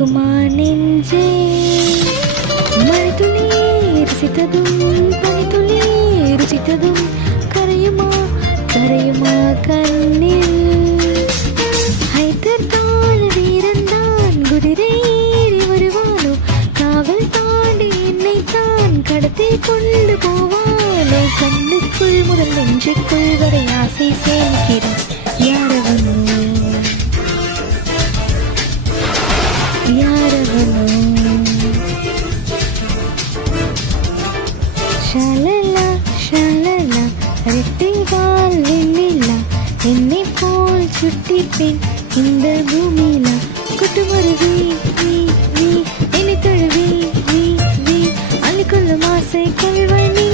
மறக்குமா நெஞ்சே மழைத்துளி ருசித்ததும் பனித்துளி ருசித்ததும் கரையுமா கரையுமா கண்ணில் ஹைதர்தான் வீரன்தான் குதிரை ஏறி வருவானோ காவல் தாண்டி என்னைத்தான் கடத்தி கொண்டு போவானோ கண்ணுக்குள் முதல் நெஞ்சுக்குள் வரை ஆசை சேர்க்கிறேன் யாரவனோ யாரவனோ ஷலலா ஷலலா ரெட்டை வால் வெண்ணிலா என்னை போல் சுட்டி பெண் இந்த பூமியிலா குட்டு வருவி நீ நீ என்னை தழுவி நீ நீ அள்ளிக்கொள்ளும் ஆசை கொள்வனி